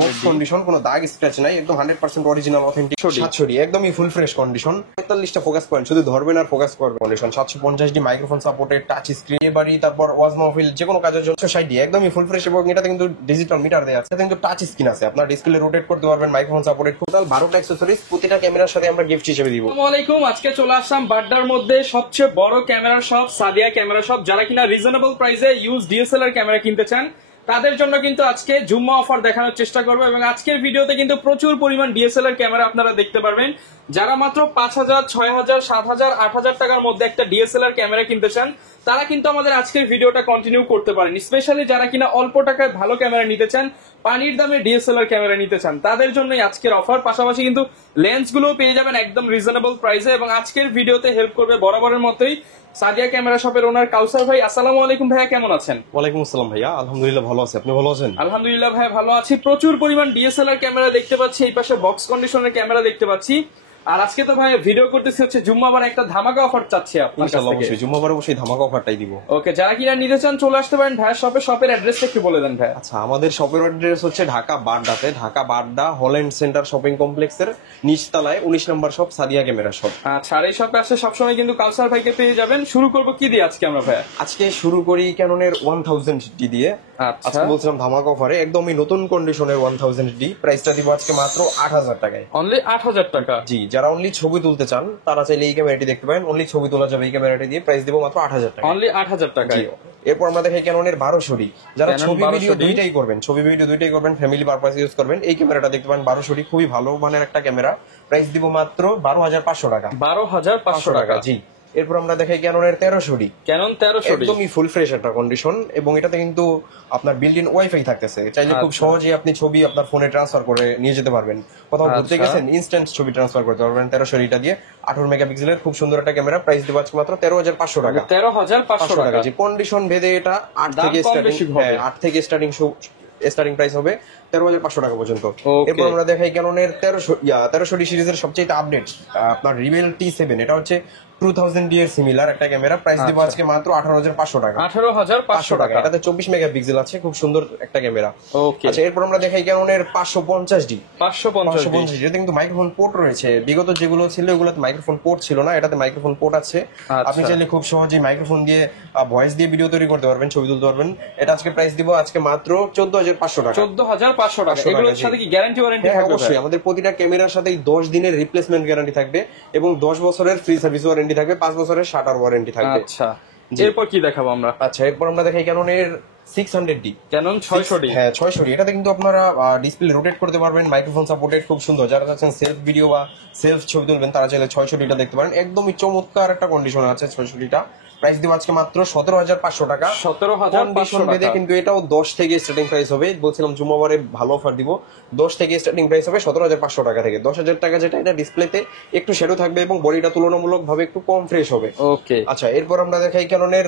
Box condition, কোনো দাগ scratch নাই, একদম 100% অরিজিনাল অথেন্টিক 760 একদমই ফুল ফ্রেশ কন্ডিশন। 45টা ফোকাস পয়েন্ট, শুধু ধরবেন আর ফোকাস করবে condition. 750 D microphone supported, touch screen বাড়ি, তারপর ওয়াজ মাহফিল যে কোনো কাজের জন্য 60 একদমই ফুল ফ্রেশ। এবং এটাতে কিন্তু ডিজিটাল মিটার দেওয়া আছে, এটাতে কিন্তু টাচ স্ক্রিন আছে, আপনার ডিসপ্লে রোটেট করতে পারবেন। মাইক্রোফোন সাপোর্টেড, টোটাল 12টা অ্যাকসেসরিজ প্রতিটা ক্যামেরার সাথে আমরা গিফট হিসেবে দিব। আসসালামু আলাইকুম, আজকে চলে আসলাম বাড্ডার মধ্যে সবচেয়ে বড় camera shop Sadia camera shop. যারা কিনা রিজনেবল প্রাইসে ইউজ ডিএসএলআর ক্যামেরা কিনতে চান তাদের জন্য কিন্তু আজকে জুম্মা অফার দেখানোর চেষ্টা করবো। এবং আজকের ভিডিওতে কিন্তু প্রচুর পরিমাণ ডিএসএলআর ক্যামেরা আপনারা দেখতে পারবেন। যারা মাত্র 5,000, 6,000, 7,000, 8,000 টাকার মধ্যে একটা ডিএসএলআর ক্যামেরা কিনতে চান তারা কিন্তু আমাদের আজকের ভিডিওটা কন্টিনিউ করতে পারেন। স্পেশালি যারা কিনা অল্প টাকায় ভালো ক্যামেরা নিতে চান, পানির দামে ডিএসএলআর ক্যামেরা নিতে চান, তাদের জন্যই আজকের অফার। পাশাপাশি কিন্তু লেন্স গুলো পেয়ে যাবেন একদম রিজনেবল প্রাইসে। এবং আজকের ভিডিওতে হেল্প করবে বরাবরের মতোই সাদিয়া ক্যামেরা শপের ওনার কাউসার ভাই। আসসালামু আলাইকুম ভাইয়া, কেমন আছেন? ওয়ালাইকুম আসসালাম ভাইয়া, আলহামদুলিল্লাহ ভালো আছি, আপনি ভালো আছেন? আলহামদুলিল্লাহ ভাই ভালো আছি। প্রচুর পরিমাণ ডিএসএলআর ক্যামেরা দেখতে পাচ্ছি, এই পাশে বক্স কন্ডিশনের ক্যামেরা দেখতে পাচ্ছি। আর আজকে তো ভাই ভিডিও করতেছি হচ্ছে জুম্মাবার একটা ধামাকা অফার চাচ্ছি আপনার কাছ থেকে। অবশ্যই জুম্মাবার অবশ্যই ধামাকা অফারটাই দিব। ওকে, যারা কিনা নিতে চান চলে আসতে পারেন ভাইয়ের শপে। শপের অ্যাড্রেসটা একটু বলে দেন ভাই। আচ্ছা, আমাদের শপের অ্যাড্রেস হচ্ছে ঢাকা বাড্ডাতে, Dhaka Badda Holland center shopping কমপ্লেক্সের নিচতলায় 19 নম্বর শপ, সাদিয়া ক্যামেরা শপ। আচ্ছা, আর এই শপে আসলে সবসময় কিন্তু কাউসার ভাইকে পেয়ে যাবেন। শুরু করবো কি দিয়ে আজকে আমরা ভাই? আজকে শুরু করি ক্যাননের 1000D দিয়ে। আজকে বলছিলাম ধামাকা অফারে একদমই নতুন কন্ডিশনের 1000D, প্রাইসটা দিব আজকে মাত্র 8,000 টাকায়। অনলি 8,000 টাকা? জি, যারা অনলি ছবি তুলতে চান তারা চাইলে এই ক্যামেরাটি দেখতে পারেন। অনলি ছবি তোলা যাবে এই ক্যামেরাটি দিয়ে, প্রাইস দিব মাত্র 8,000 টাকা। অনলি 8,000 টাকা। এরপর আমরা দেখাই ক্যাননের 1200D, যারা Canon ছবি ভিডিও 1200D দুইটাই করবেন, ছবি ভিডিও দুইটাই করবেন, ফ্যামিলি পারপাস ইউজ করবেন, এই ক্যামেরাটা দেখতে পারেন। 1200D খুবই ভালো মানের একটা ক্যামেরা, প্রাইস দিব মাত্র 12,500 টাকা। 12,500 টাকা। জি। এরপর আমরা দেখাই ক্যাননের 1300D। ক্যানন 1300D একদমই ফুল ফ্রেশ একটা কন্ডিশন, এবং এটাতে কিন্তু আপনার বিল্ট ইন ওয়াইফাই থাকতেছে, চাইলে খুব সহজেই আপনি ছবি আপনার ফোনে ট্রান্সফার করে নিয়ে যেতে পারবেন। কোথাও ঘুরতে গেছেন, ইনস্ট্যান্ট ছবি ট্রান্সফার করতে পারবেন 1300D দিয়ে। 18 মেগাপিক্সেলের খুব সুন্দর একটা ক্যামেরা, প্রাইস দিব আজকে মাত্র 13,500 টাকা। 13,500 টাকা। জি, কন্ডিশন ভেদে এটা 8 থেকে স্টার্টিং প্রাইস হবে 13,500 টাকা পর্যন্ত। এরপর আমরা দেখাই ক্যাননের 1300D সিরিজের সবচেয়ে আপডেট আপনার রিভেল T7, এটা হচ্ছে 2000D এর সিমিলার একটা ক্যামেরা, প্রাইস দিব আজকে মাত্র 18,500 টাকা। 18,500 টাকা। এটাতে 24 মেগাপিক্সেল আছে, খুব সুন্দর একটা ক্যামেরা। ওকে, আচ্ছা, এরপর আমরা দেখাই ক্যাননের 550D। 550D এটাতে কিন্তু মাইক্রোফোন পোর্ট রয়েছে, বিগত যেগুলো ছিল ওগুলোতে মাইক্রোফোন পোর্ট ছিল না, এটাতে মাইক্রোফোন পোর্ট আছে। আপনি চাইলে খুব সহজেই মাইক্রোফোন দিয়ে ভয়েস দিয়ে ভিডিও তৈরি করতে পারবেন, ছবি তুলতে পারবেন। এটা আজকে প্রাইস দিব আজকে মাত্র 14,500 টাকা। 14,500 টাকা। এগুলোর সাথে কি গ্যারান্টি ওয়ারেন্টি থাকবে? অবশ্যই, আমাদের প্রতিটা ক্যামেরার সাথেই 10 দিনের রিপ্লেসমেন্ট গ্যারান্টি থাকবে, এবং 10 বছরের ফ্রি সার্ভিস ওয়ারেন্টি থাকবে, 5 বছরের শাটার ওয়ারেন্টি থাকবে। আচ্ছা, এরপর কি দেখাবো আমরা? আচ্ছা, এরপর আমরা দেখাই ক্যাননের 600D। Canon 600D। হ্যাঁ, 600D। এটাতে কিন্তু আপনারা ডিসপ্লে রোটেট করতে পারবেন, মাইক্রোফোন সাপোর্টেড, খুব সুন্দর। যারা চাচ্ছেন সেলফ ভিডিও বা সেলফ ছবি তুলবেন তারা চাইলে 600Dটা দেখতে পারেন। একদমই চমৎকার একটা কন্ডিশন আছে 600Dটা, প্রাইস দিব আজকে মাত্র 17,500 টাকা। 17,500 টাকা। কিন্তু এটাও 10 থেকে স্টার্টিং প্রাইস হবে, বলছিলাম জুম্মাবারে ভালো অফার দিব। 10 থেকে স্টার্টিং প্রাইস হবে 17,500 টাকা থেকে। 10,000 টাকা যেটা, এটা ডিসপ্লেতে একটু শ্যাডো থাকবে এবং বডিটা তুলনামূলক ভাবে একটু কম ফ্রেশ হবে। ওকে, আচ্ছা, এরপর আমরা দেখাই ক্যাননের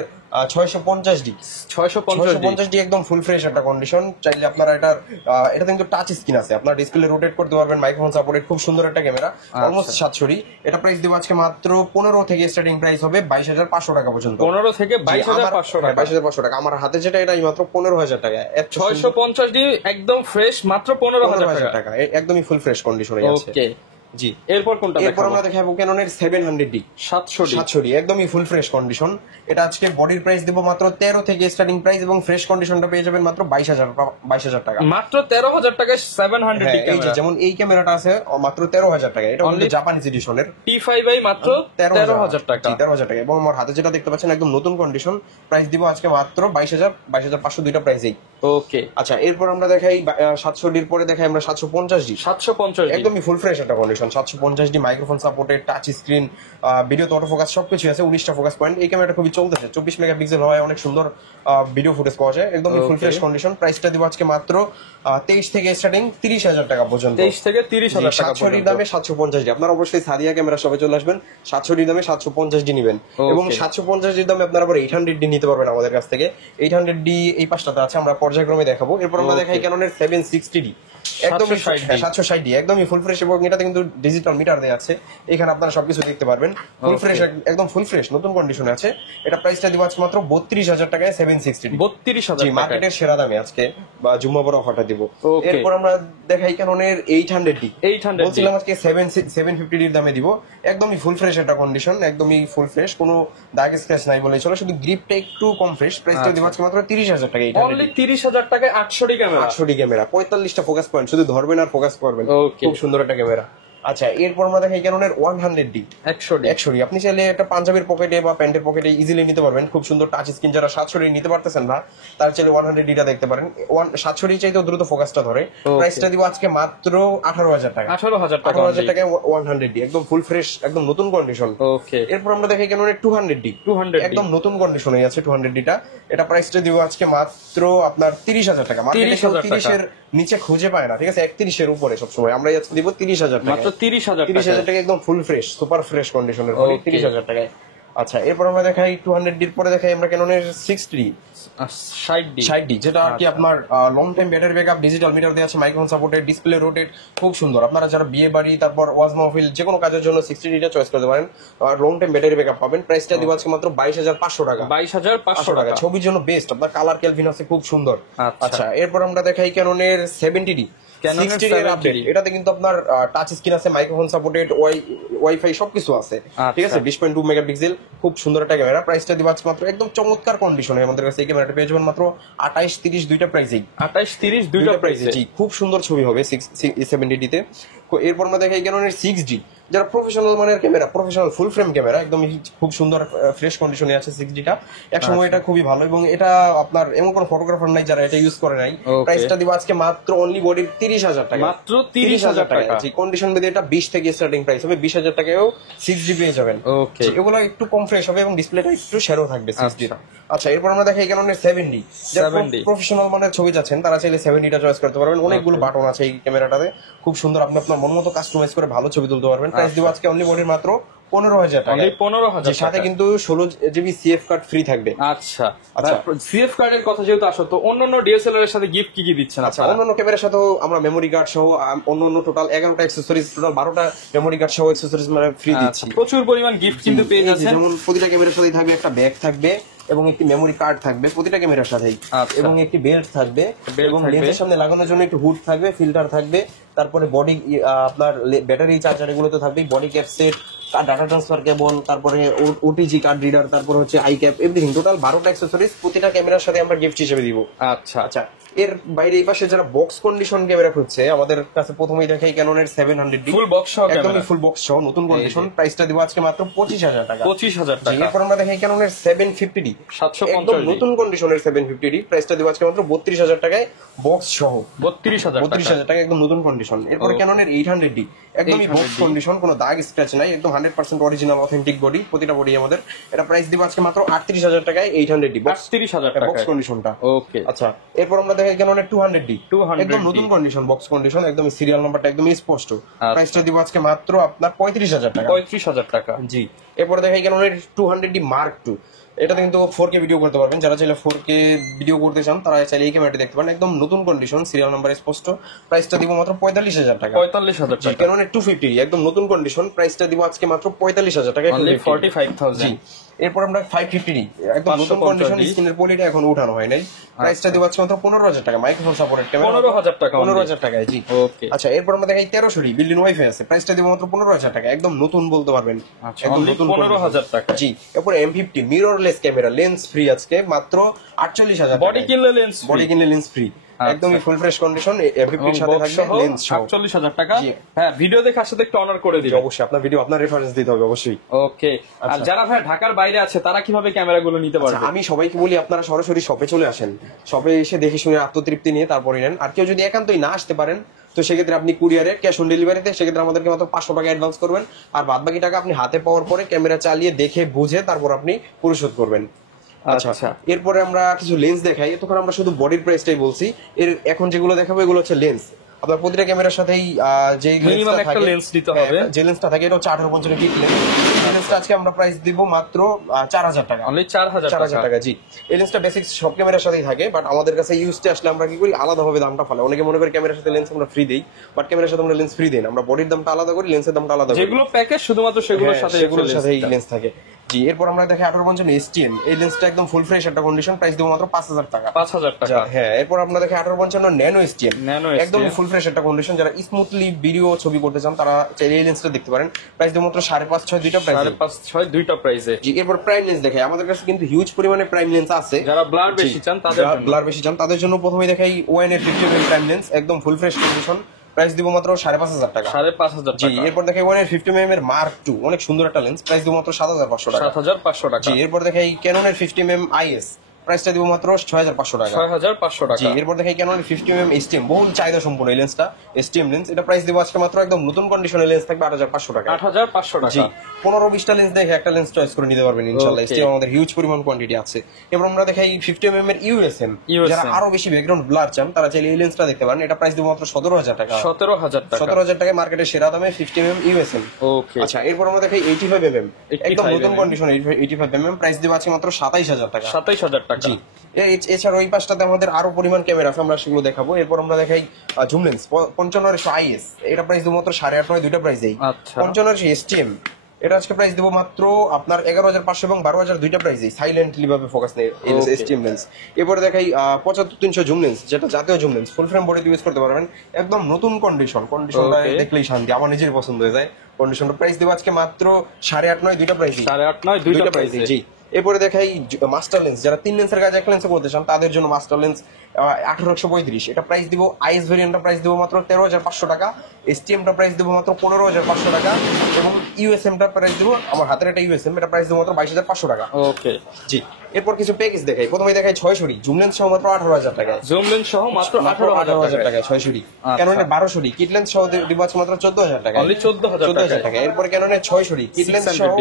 650D। 650D একদম ফুল ফ্রেশ একটা কন্ডিশন, চাইলে আপনারা এটা কিন্তু টাচ স্ক্রিন আছে, আপনার ডিসপ্লে রোটেট করতে পারবেন, মাইক্রোফোন সাপোর্টেড, খুব সুন্দর একটা ক্যামেরা, অলমোস্ট 700D। এটা প্রাইস দিব আজকে মাত্র 15 থেকে স্টার্টিং প্রাইস হবে 22,500 টাকা পর্যন্ত। 15 থেকে 22,500 টাকা। 22,500 টাকা। আমার হাতে যেটা, এটা মাত্র 15,000 টাকা। 650D একদম ফ্রেশ, মাত্র 15,000 টাকা। একদমই ফুল ফ্রেশ কন্ডিশনে আছে। ওকে, জি। এরপর কোনটা দেখাবো? এরপর আমরা দেখাবো ক্যাননের 700D। 700D একদমই ফুল ফ্রেশ কন্ডিশন। এটা আজকে বডির প্রাইস দেবো মাত্র 13 থেকে স্টার্টিং প্রাইস, এবং ফ্রেশ কন্ডিশনটা পেয়ে যাবেন মাত্র 22,000 টাকা। মাত্র 13,000 টাকায় 700D ক্যামেরা। যেমন এই ক্যামেরাটা আছে মাত্র 13,000 টাকা, এটা অনলি জাপানিজ এডিশনের T5i মাত্র 13,000 টাকা। 13,000 টাকা। এবং আমার হাতে যেটা দেখতে পাচ্ছেন একদম নতুন কন্ডিশন, প্রাইস দিব আজকে মাত্র 22,500 দুইটা প্রাইসেই। ওকে, আচ্ছা, এরপর আমরা দেখাই 700Dর পরে দেখাই আমরা 750D। 750D একদমই ফুল ফ্রেশ একটা condition, 750D microphone supported, touch screen, video auto focus সবকিছু আছে, 19টা ফোকাস পয়েন্ট। এই ক্যামেরাটা খুবই চলতেছে, 24 মেগাপিক্সেল হয়, অনেক সুন্দর ভিডিও ফুটেজ পাওয়া যায়, একদমই ফুল ফ্রেশ কন্ডিশন। প্রাইসটা দিব আজকে মাত্র 23 থেকে স্টার্টিং 30,000 টাকা পর্যন্ত। 23 থেকে 30,000 টাকা 700D দামে 750D। আপনারা অবশ্যই সাদিয়া ক্যামেরা শপে চলে আসবেন, 700D দামে 750D নেবেন, এবং 750D দামে আপনারা আবার 800D নিতে পারবেন আমাদের কাছ থেকে। 800D এই পাশটাতে আছে, আমরা পর্যায়ক্রমে দেখাবো। এরপর আমরা দেখাই ক্যাননের 760D। একদমই 760D 760D একদমই ফুল ফ্রেশ এবং এটাতে কিন্তু ডিজিটাল মিটার দেওয়া আছে। এখানে আপনারা সবকিছু দেখতে পারবেন। ফুল ফ্রেশ, একদম ফুল ফ্রেশ নতুন কন্ডিশনে আছে। এটা প্রাইসটা দিব আজকে মাত্র 32,000 টাকায় 760D। 32,000 জি, টাকা। মার্কেটের সেরা দামে আজকে বা জুম্মা বড় অফারটা দিব। Okay. এরপর আমরা দেখাই ক্যাননের 800D। 800D বলছিলাম আজকে 750D এর দামে দিব। একদমই ফুল ফ্রেশ একটা কন্ডিশন, একদমই ফুল ফ্রেশ, কোনো দাগ স্ক্র্যাচ নাই বলে চলো, শুধু গ্রিপটা একটু কম ফ্রেশ। প্রাইসটা দিব আজকে মাত্র 30,000 টাকা। অনলি 30,000 টাকায় 800D ক্যামেরা। 800D ক্যামেরা, 45টা ফোকাস পয়েন্ট, শুধু ধরবেন আর ফোকাস করবেন। Okay. খুব সুন্দর একটা ক্যামেরা। আচ্ছা, এরপর আমরা দেখাই ক্যাননের 100D। 100D 100D আপনি চাইলে একটা পাঞ্জাবির পকেটে বা প্যান্টের পকেটে ইজিলি নিতে পারবেন। খুব সুন্দর টাচ স্ক্রিন, যারা 700D নিতে পারতেছেন না তার চাইলে 100Dটা দেখতে পারেন। 700D চাইতেও দ্রুত ফোকাসটা ধরে। প্রাইসটা দিব আজকে মাত্র 18,000 টাকা। 18,000 টাকা। 18,000 টাকায় 100D একদম ফুল ফ্রেশ, একদম নতুন কন্ডিশন। ওকে। এরপর আমরা দেখাই ক্যাননের 200D। 200D একদম নতুন কন্ডিশনে আছে 200Dটা। এটা প্রাইসটা দিব আজকে মাত্র আপনার 30,000 টাকা। মার্কেটে 30,000 টাকা। 30 এর নিচে খুঁজে পায় না, ঠিক আছে? 31 এর উপরে সবসময়। আমরা আজকে দিব 30,000 টাকা। মাত্র 30,000 টাকা। 30,000 টাকা একদম ফুল ফ্রেশ, সুপার ফ্রেশ কন্ডিশনের ফোন, 30,000 টাকায়। আচ্ছা, এরপর আমরা দেখাই 200D এর পরে দেখাই আমরা ক্যাননের 60D। 60D যেটা আর কি আপনার long time battery backup, digital meter দেওয়া আছে, মাইক্রোফোন সাপোর্টেড, ডিসপ্লে রোটেট, খুব সুন্দর। আপনারা যারা বিয়ে বাড়ি তারপর ওয়াজ মাহফিল যে কোনো কাজের জন্য 60Dটা চয়েস করতে পারেন। আর লং টাইম ব্যাটারি ব্যাকআপ পাবেন। প্রাইসটা দিব আজকে মাত্র 22,500 টাকা। 22,500 টাকা। ছবির জন্য বেস্ট, আপনার কালার ক্যালভিন আছে খুব সুন্দর। আচ্ছা। আচ্ছা, এরপর আমরা দেখাই ক্যাননের 70D। Canon 60D এর 70D আপডেট। এটাতে কিন্তু আপনার টাচ স্ক্রিন আছে, মাইক্রোফোন সাপোর্টেড, ওয়াইফাই সবকিছু আছে, ঠিক আছে? 20.2 মেগাপিক্সেল, খুব সুন্দর একটা ক্যামেরা। প্রাইসটা দিব আজকে মাত্র একদম চমৎকার কন্ডিশনে আমাদের কাছে এই ক্যামেরাটা পেয়ে যাবেন মাত্র 28-30 দুইটা প্রাইসেই। 28-30 দুইটা প্রাইসে। জি, খুব সুন্দর ছবি হবে 70D তে। এরপর আমরা দেখাই ক্যাননের 6D, যারা প্রফেশনাল মানের ক্যামেরা, প্রফেশনাল ফুল ফ্রেম ক্যামেরা, একদম খুব সুন্দর ফ্রেশ কন্ডিশনে আছে 6Dটা। একসময় এটা খুবই ভালো এবং এটা আপনার এমন কোনো ফটোগ্রাফার নাই যারা এটা ইউজ করে নাই। প্রাইসটা দিব আজকে মাত্র অনলি বডির 30,000 টাকা। মাত্র 30,000 টাকা। জি, কন্ডিশন বেদে এটা 20 থেকে স্টার্টিং প্রাইস হবে। 20,000 টাকায়ও 6D পেয়ে যাবেন। ওকে। এগুলো একটু কম ফ্রেশ হবে এবং ডিসপ্লেটা একটু শ্যাডো থাকবে 6D। আচ্ছা, এরপর আমরা দেখাই ক্যাননের 70D। যারা প্রফেশনাল মানের ছবি যাচ্ছেন তারা চাইলে 70Dটা চয়েস করতে পারবেন। অনেকগুলো বাটন আছে এই ক্যামেরাটাতে, খুব সুন্দর। আপনি আপনার মন মতো কাস্টমাইজ করে ভালো ছবি তুলতে পারবেন। প্রাইস দিব আজকে অনলি বডির মাত্র 15,000 টাকা। 15,000 সাথে কিন্তু 16GB CF কার্ড ফ্রি থাকবে। আচ্ছা, সিএফ কার্ডের কথা যেহেতু আসো, তো অন্যান্য ডিএসএলআর এর সাথে গিফট কি কি দিচ্ছেন? আচ্ছা, অন্যান্য ক্যামেরার সাথেও আমরা মেমোরি কার্ড সহ অন্যান্য টোটাল 11টা অ্যাকসেসরিজ, টোটাল 12টা মেমোরি কার্ড সহ অ্যাকসেসরিজ মানে ফ্রি দিচ্ছি। প্রচুর পরিমাণ গিফট কিন্তু পেয়ে যাচ্ছেন। যেমন প্রতিটা ক্যামেরার সাথেই থাকবে একটা ব্যাগ থাকবে এবং একটি মেমোরি কার্ড থাকবে প্রতিটা ক্যামেরার সাথেই, এবং একটি বেল্ট থাকবে, এবং লেন্সের সামনে লাগানোর জন্য একটু হুড থাকবে, ফিল্টার থাকবে, তারপরে বডি আপনার ব্যাটারি চার্জার এগুলো তো থাকবেই, body cap set, data transfer cable, তারপরে ওটিজি কার্ড রিডার, তারপরে হচ্ছে আই ক্যাপ, এভরিথিং টোটাল 12টা অ্যাকসেসরিজ প্রতিটা ক্যামেরার সাথে আমরা গিফট হিসেবে দিব। আচ্ছা আচ্ছা, এর বাইরে এই পাশে যারা বক্স কন্ডিশন ক্যামেরা খুঁজছে আমাদের কাছে প্রথমেই দেখাই ক্যাননের 700D ফুল বক্স সহ, একদমই ফুল বক্স সহ নতুন কন্ডিশন। প্রাইসটা দিব আজকে মাত্র 25,000 টাকা। 25,000 টাকা। এরপর আমরা দেখাই ক্যাননের 750D, 750D নতুন কন্ডিশনের 750D। প্রাইসটা দিব আজকে মাত্র 32,000 টাকায় বক্স সহ। 32,000 টাকা, একদম নতুন কন্ডিশন। এরপর ক্যাননের 800D, একদমই বক্স কন্ডিশন, কোনো দাগ স্ক্র্যাচ নাই, একদম 100% অরিজিনাল অথেন্টিক বডি, প্রতিটা বডি আমাদের। এটা প্রাইস দিব আজকে মাত্র 38,000 টাকায় 800D 38,000 টাকা বক্স কন্ডিশনটা। ওকে। আচ্ছা, এরপর আমরা দেখাই ক্যাননের 200D, একদম নতুন কন্ডিশন, বক্স কন্ডিশন, একদম সিরিয়াল নাম্বারটা একদম স্পষ্ট। প্রাইসটা দিব আজকে মাত্র আপনার 35,000 টাকা। 35,000 টাকা। জি, এরপর দেখাই ক্যাননের 200D Mark II। এটাতে কিন্তু 4K ভিডিও করতে পারবেন। যারা চাইলে 4K ভিডিও করতে চান তারা চাইলে এই ক্যামেরাটি দেখতে পারেন, একদম নতুন কন্ডিশন, সিরিয়াল নাম্বার স্পষ্ট। প্রাইসটা দিব মাত্র 45,000 টাকা। 45,000 টাকা। ক্যাননের 250D, একদম নতুন কন্ডিশন, প্রাইসটা দিব আজকে মাত্র 45,000 টাকা। 45,000। এরপর আমরা 550D, একদম নতুন কন্ডিশন, স্ক্রিনের পলিটা এখন উঠানো হয় নাই। প্রাইসটা দিব আজকে মাত্র 15,000 টাকা। মাইক্রোফোন সাপোর্টেড ক্যামেরা 15,000 টাকা। 15,000 টাকায়। জি, ওকে। আচ্ছা, এরপর আমরা দেখাই 1300D, বিল্ডিং ওয়াইফাই আছে। প্রাইসটা দিব মাত্র 15,000 টাকা, একদম নতুন বলতে পারবেন, একদম নতুন 15,000 টাকা। জি, এরপর M50 mirrorless camera, lens free আজকে মাত্র 48,000 টাকা। বডি কিনলে লেন্স ফ্রি, একদমই ফুল ফ্রেশ কন্ডিশন, M50 এর সাথে থাকবে লেন্স সহ 48,000 টাকা। হ্যাঁ, ভিডিও দেখে আসলে একটু অনার করে দিবেন। অবশ্যই আপনার ভিডিও, আপনার রেফারেন্স দিতে হবে অবশ্যই। ওকে। আর যারা ভাই ঢাকার বাইরে আছে তারা কিভাবে ক্যামেরাগুলো নিতে পারবে? আমি সবাইকে বলি আপনারা সরাসরি শপে চলে আসেন, শপে এসে দেখে শুনে আত্মতৃপ্তি নিয়ে তারপরে নেন। আর কেউ যদি একান্তই না আসতে পারেন তো সেক্ষেত্রে আপনি কুরিয়ারে ক্যাশ অন ডেলিভারিতে, সেক্ষেত্রে আমাদেরকে মাত্র 500 টাকা অ্যাডভান্স করবেন, আর বাদ বাকি টাকা আপনি হাতে পাওয়ার পরে ক্যামেরা চালিয়ে দেখে বুঝে তারপর আপনি পরিশোধ করবেন। আচ্ছা, এরপরে আমরা কিছু লেন্স দেখাই। এতক্ষণ আমরা শুধু বডির প্রাইসটাই বলছি, এর এখন যেগুলো দেখাবো এগুলো হচ্ছে লেন্স। আপনার প্রতিটা ক্যামেরার সাথেই যে মিনিমাম একটা লেন্স দিতে হবে, যে লেন্সটা থাকে এটা হচ্ছে 1855 কিট লেন্স। এই লেন্সটা আজকে আমরা প্রাইস দিব মাত্র 4000 টাকা, অনলি 4000 টাকা। জি, এই লেন্সটা বেসিক সব ক্যামেরার সাথেই থাকে, বাট আমাদের কাছে ইউজতে আসলে আমরা কি করি আলাদাভাবে দামটা ফেলে। অনেকে মনে করি ক্যামেরার সাথে লেন্স আমরা ফ্রি দেই, বাট ক্যামেরার সাথে আমরা লেন্স ফ্রি দেই না, আমরা বডির দামটা আলাদা করি, লেন্সের দামটা আলাদা করি। যেগুলো প্যাকেজ শুধুমাত্র সেগুলোর সাথেই লেন্স থাকে। জি, এরপর আমরা দেখি 1855 STM, এই লেন্সটা একদম ফুল ফ্রেশ একটা কন্ডিশন, প্রাইস দেবো মাত্র 5000 টাকা। 5000 টাকা। হ্যাঁ, এরপর আমরা দেখি 1855 ন্যানো STM, একদম ফুল ফ্রেশ একটা কন্ডিশন। যারা স্মুথলি ভিডিও ছবি করতে চান তারা চাইলে এই লেন্সটা দেখতে পারেন, প্রাইস দেবো মাত্র 5.5-6 দুইটা প্রাইস, 5.5-6 দুইটা প্রাইসে। জি, এরপর প্রাইম লেন্স দেখে আমাদের কাছে কিন্তু হিউজ পরিমাণে প্রাইম লেন্স আছে। যারা ব্লার বেশি চান তাদের জন্য প্রথমে দেখাই ON এর 50 mm প্রাইম লেন্স, একদম ফুল ফ্রেশ কন্ডিশন, প্রাইস দিব মাত্র 5500 টাকা। 5500 জি, টাকা। এরপর দেখাই ON এর 50 mm এর Mark II, অনেক সুন্দর একটা লেন্স, প্রাইস দিব মাত্র 7500 টাকা। 7500 টাকা। জি, এরপর দেখাই Canon এর 50 mm IS, প্রাইসটা দিব মাত্র 6500 টাকা। 6500 টাকা। জি, এরপর দেখাই Canon এর 50 mm STM, বহুল চাহিদা সম্পন্ন এই লেন্সটা, STM লেন্স, এটা প্রাইস দিব আজকে মাত্র একদম নতুন কন্ডিশনের লেন্স থাকবে 8500 টাকা। 8500 টাকা। জি, 15-20টা লেন্স দেখে একটা লেন্স চয়েস করে নিতে পারবেন ইনশাআল্লাহ। STM আমাদের হিউজ পরিমাণ কোয়ান্টিটি আছে। এবার আমরা দেখাই 50 mm এর USM, যারা আরো বেশি ব্যাকগ্রাউন্ড ব্লার চান তারা চাইলে এই লেন্সটা দেখতে পারেন, এটা প্রাইস দিব মাত্র 17000 টাকা। 17000 টাকা। 17000 টাকায় মার্কেটে সেরা দামে 50 mm USM। ওকে। আচ্ছা, এরপর আমরা দেখাই 85 mm, একদম নতুন কন্ডিশন 85 mm, প্রাইস দিব আছে মাত্র 27000 টাকা। 27000 টাকা। জি, এছাড়া ওই পাশটাতে আমাদের আরো পরিমাণ ক্যামেরা আছে, আমরা সেগুলো দেখাবো। এরপর আমরা দেখাই জুম লেন্স 55 IS, এটা প্রাইস দিব মাত্র 8.5 দুইটা প্রাইসেই। আচ্ছা, 55 STM, এটা আজকে প্রাইস দিব মাত্র আপনার 11500 এবং 12000 দুইটা প্রাইসেই, সাইলেন্টলি ভাবে ফোকাস নেই এই STM লেন্স। এরপর দেখাই 75300 জুম লেন্স, যেটা জাতীয় জুম লেন্স, ফুল ফ্রেম বডিতে ইউজ করতে পারবেন, একদম নতুন কন্ডিশনটা দেখলেই শান্তি, আমার নিজের পছন্দ হয়ে যায় কন্ডিশনটা। প্রাইস দিব আজকে মাত্র 8.5 দুইটা প্রাইসই, 8.5 দুইটা প্রাইসে। জি, এরপরে দেখাই মাস্টার লেন্স, যারা 3 লেন্সের কাজ 1 লেন্সে করতে চান তাদের জন্য মাস্টার লেন্স 1835, এটা প্রাইস দিব IS ভেরিয়েন্টটা প্রাইস দিব মাত্র 13500 টাকা, STMটা প্রাইস দিব মাত্র 15500 টাকা, এবং USMটা প্রাইস দিব, আমার হাতের একটা USM, এটা প্রাইস দিব মাত্র 22500 টাকা। ওকে। জি, এরপর কিছু প্যাকেজ দেখাই। প্রথমে দেখাই 6 ছড়ি জুম লেন্স সহ মাত্র 18000 টাকা। জুম লেন্স সহ মাত্র 18000 টাকা। 6 ছড়ি। ক্যাননের 12 ছড়ি কিট লেন্স সহ দিব আছে মাত্র 14000 টাকা। অনলি 14000 টাকা। এরপর ক্যাননের 6 ছড়ি কিট লেন্স সহ,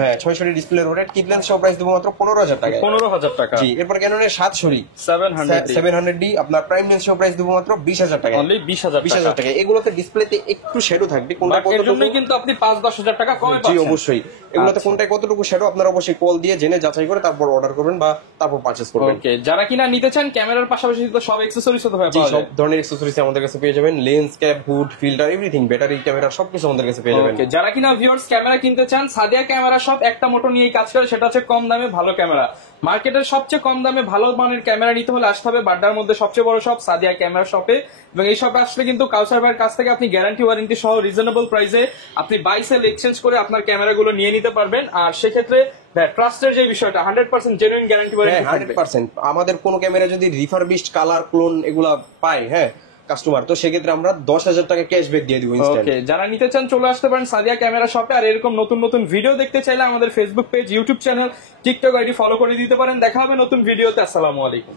হ্যাঁ 6 ছড়ি ডিসপ্লে রোটেট কিট লেন্স সহ প্রাইস দিব মাত্র 15000 টাকা। 15000 টাকা। জি, এরপর ক্যাননের 7 ছড়ি 700D আপনার প্রাইম লেন্স সহ প্রাইস দিব মাত্র 20000 টাকা। অনলি 20000 টাকা। এগুলোতে ডিসপ্লেতে একটু শ্যাডো থাকবে, কোনটা কতটুকু কিন্তু আপনি 5-10 টাকা কমে পাচ্ছেন। জি, অবশ্যই। এগুলোতে কোনটায় কতটুকু শ্যাডো আপনারা অবশ্যই কল দিয়ে জেনে যাচাই করে তারপর অর্ডার করবেন বা তারপর পারচেজ করবেন। ওকে, যারা কিনা নিতে চান ক্যামেরার পাশাপাশি তো সব অ্যাকসেসরিজ হতে পারে। জি, সব ধরনের অ্যাকসেসরিজ আমাদের কাছে পেয়ে যাবেন, lens, cap, hood, filter, everything, battery, camera সবকিছু আমাদের কাছে পেয়ে যাবেন। ওকে, যারা কিনা ভিউয়ার্স ক্যামেরা কিনতে চান, সাদিয়া ক্যামেরা শপ একটা মোটো নিয়েই কাজ করে, সেটা হচ্ছে কম দামে ভালো ক্যামেরা। মার্কেটের সবচেয়ে কম দামে ভালো মানের ক্যামেরা নিতে হলে আসতে হবে বাড্ডার মধ্যে সবচেয়ে বড় শপ সাদিয়া ক্যামেরা শপে। এবং এই শপে আসলে কিন্তু কাউসার ভাইয়ের কাছ থেকে আপনি গ্যারান্টি ওয়ারেন্টি সহ রিজনেবল প্রাইসে আপনি বাই সেল এক্সচেঞ্জ করে আপনার ক্যামেরাগুলো নিয়ে নিতে পারবেন। আর সেক্ষেত্রে ট্রাস্টের যে বিষয়টা 100% জেনুইন গ্যারান্টি ওয়ারেন্টি 100%। আমাদের কোন ক্যামেরা যদি রিফারবিশড কালার ক্লোন এগুলা পায়, হ্যাঁ কাস্টমার, তো সেক্ষেত্রে আমরা 10000 টাকা ক্যাশব্যাক দিয়ে দিব ইনস্ট্যান্ট। ওকে, যারা নিতে চান চলে আসতে পারেন সাদিয়া ক্যামেরা শপে। আর এরকম নতুন নতুন ভিডিও দেখতে চাইলে আমাদের Facebook page, YouTube channel, TikTok ID follow করে দিতে পারেন। দেখা হবে নতুন ভিডিওতে। আসসালামু আলাইকুম।